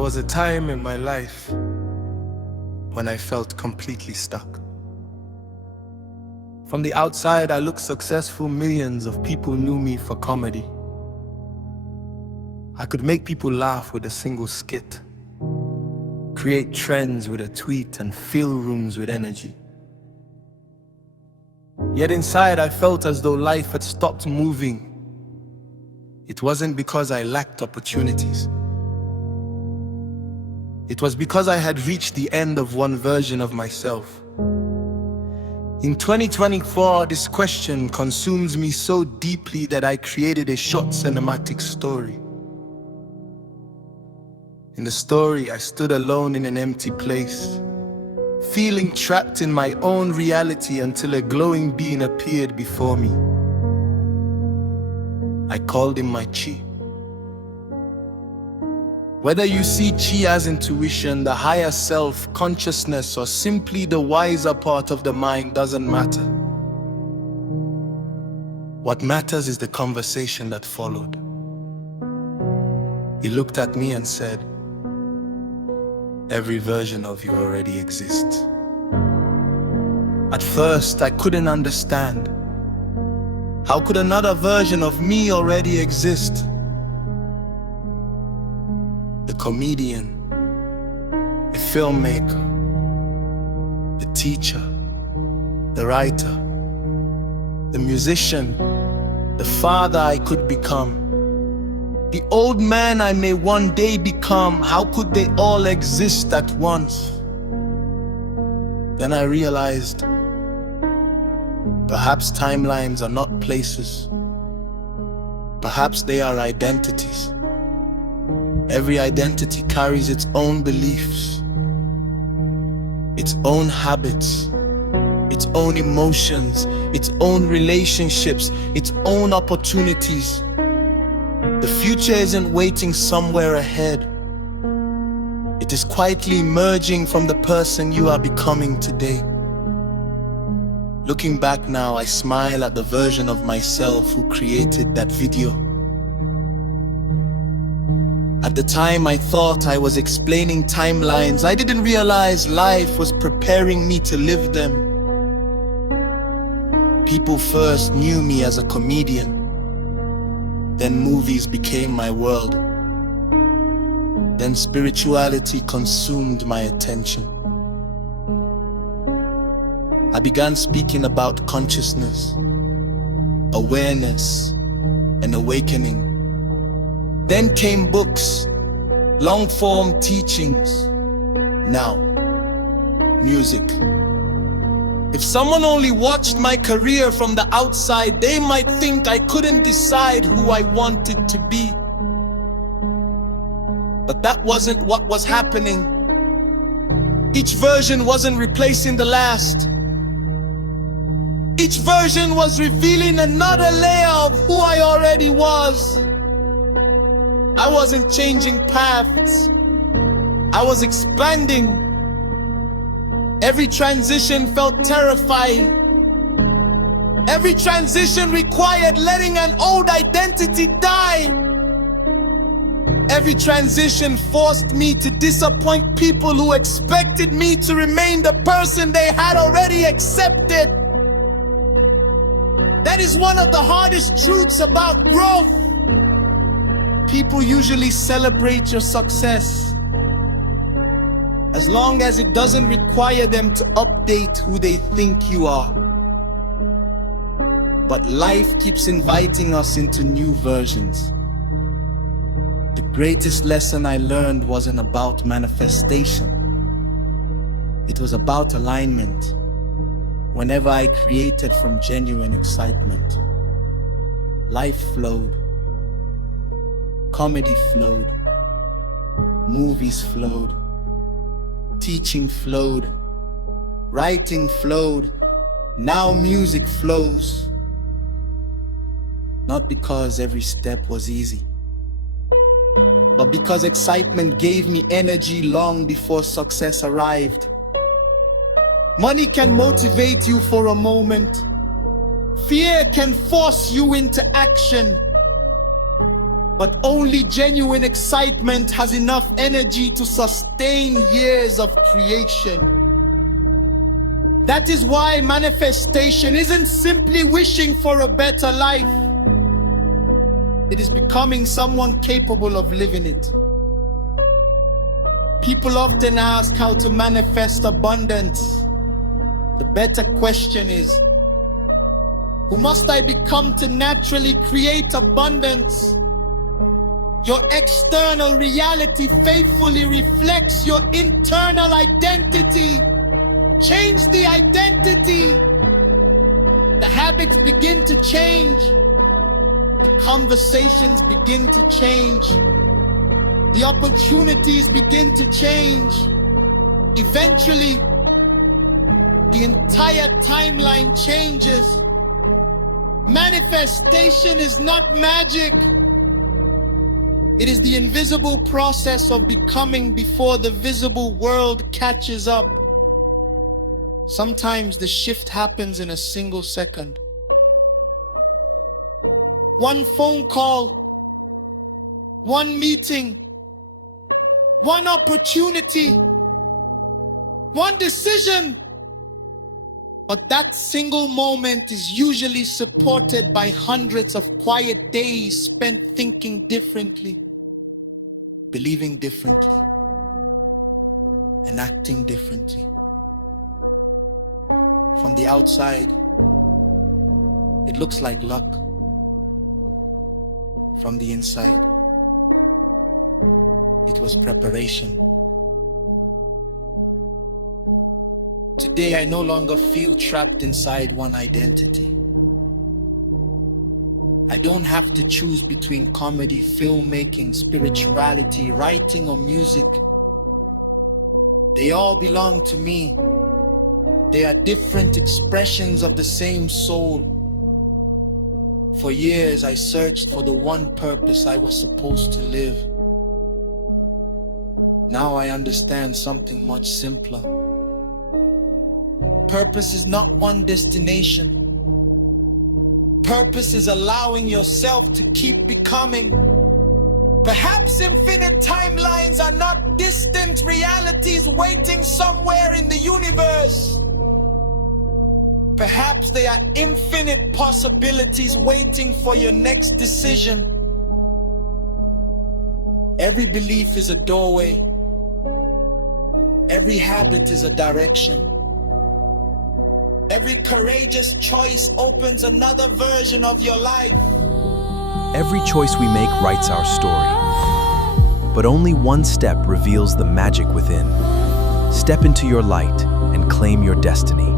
There was a time in my life when I felt completely stuck. From the outside, I looked successful. Millions of people knew me for comedy. I could make people laugh with a single skit, create trends with a tweet, and fill rooms with energy. Yet inside, I felt as though life had stopped moving. It wasn't because I lacked opportunities. It was because I had reached the end of one version of myself. In 2024, this question consumes me so deeply that I created a short cinematic story. In the story, I stood alone in an empty place, feeling trapped in my own reality until a glowing being appeared before me. I called him my chi. Whether you see chi as intuition, the higher self, consciousness, or simply the wiser part of the mind doesn't matter. What matters is the conversation that followed. He looked at me and said, "Every version of you already exists." At first, I couldn't understand. How could another version of me already exist? The comedian, the filmmaker, the teacher, the writer, the musician, the father I could become, the old man I may one day become. How could they all exist at once? Then I realized, perhaps timelines are not places. Perhaps they are identities. Every identity carries its own beliefs, its own habits, its own emotions, its own relationships, its own opportunities. The future isn't waiting somewhere ahead. It is quietly emerging from the person you are becoming today. Looking back now, I smile at the version of myself who created that video. At the time, I thought I was explaining timelines. I didn't realize life was preparing me to live them. People first knew me as a comedian. Then movies became my world. Then spirituality consumed my attention. I began speaking about consciousness, awareness, and awakening. Then came books, long-form teachings. Now, music. If someone only watched my career from the outside, they might think I couldn't decide who I wanted to be. But that wasn't what was happening. Each version wasn't replacing the last. Each version was revealing another layer of who I already was. I wasn't changing paths. I was expanding. Every transition felt terrifying. Every transition required letting an old identity die. Every transition forced me to disappoint people who expected me to remain the person they had already accepted. That is one of the hardest truths about growth. People usually celebrate your success as long as it doesn't require them to update who they think you are. But life keeps inviting us into new versions. The greatest lesson I learned wasn't about manifestation. It was about alignment. Whenever I created from genuine excitement, life flowed. Comedy flowed, movies flowed, teaching flowed, writing flowed, now music flows. Not because every step was easy, but because excitement gave me energy long before success arrived. Money can motivate you for a moment. Fear can force you into action. But only genuine excitement has enough energy to sustain years of creation. That is why manifestation isn't simply wishing for a better life. It is becoming someone capable of living it. People often ask how to manifest abundance. The better question is, who must I become to naturally create abundance? Your external reality faithfully reflects your internal identity. Change the identity. The habits begin to change. The conversations begin to change. The opportunities begin to change. Eventually, the entire timeline changes. Manifestation is not magic. It is the invisible process of becoming before the visible world catches up. Sometimes the shift happens in a single second. One phone call, one meeting, one opportunity, one decision. But that single moment is usually supported by hundreds of quiet days spent thinking differently, believing differently, and acting differently. From the outside, it looks like luck. From the inside, it was preparation. Today, I no longer feel trapped inside one identity. I don't have to choose between comedy, filmmaking, spirituality, writing, or music. They all belong to me. They are different expressions of the same soul. For years, I searched for the one purpose I was supposed to live. Now I understand something much simpler. Purpose is not one destination. Purpose is allowing yourself to keep becoming. Perhaps infinite timelines are not distant realities waiting somewhere in the universe. Perhaps they are infinite possibilities waiting for your next decision. Every belief is a doorway. Every habit is a direction. Every courageous choice opens another version of your life. Every choice we make writes our story. But only one step reveals the magic within. Step into your light and claim your destiny.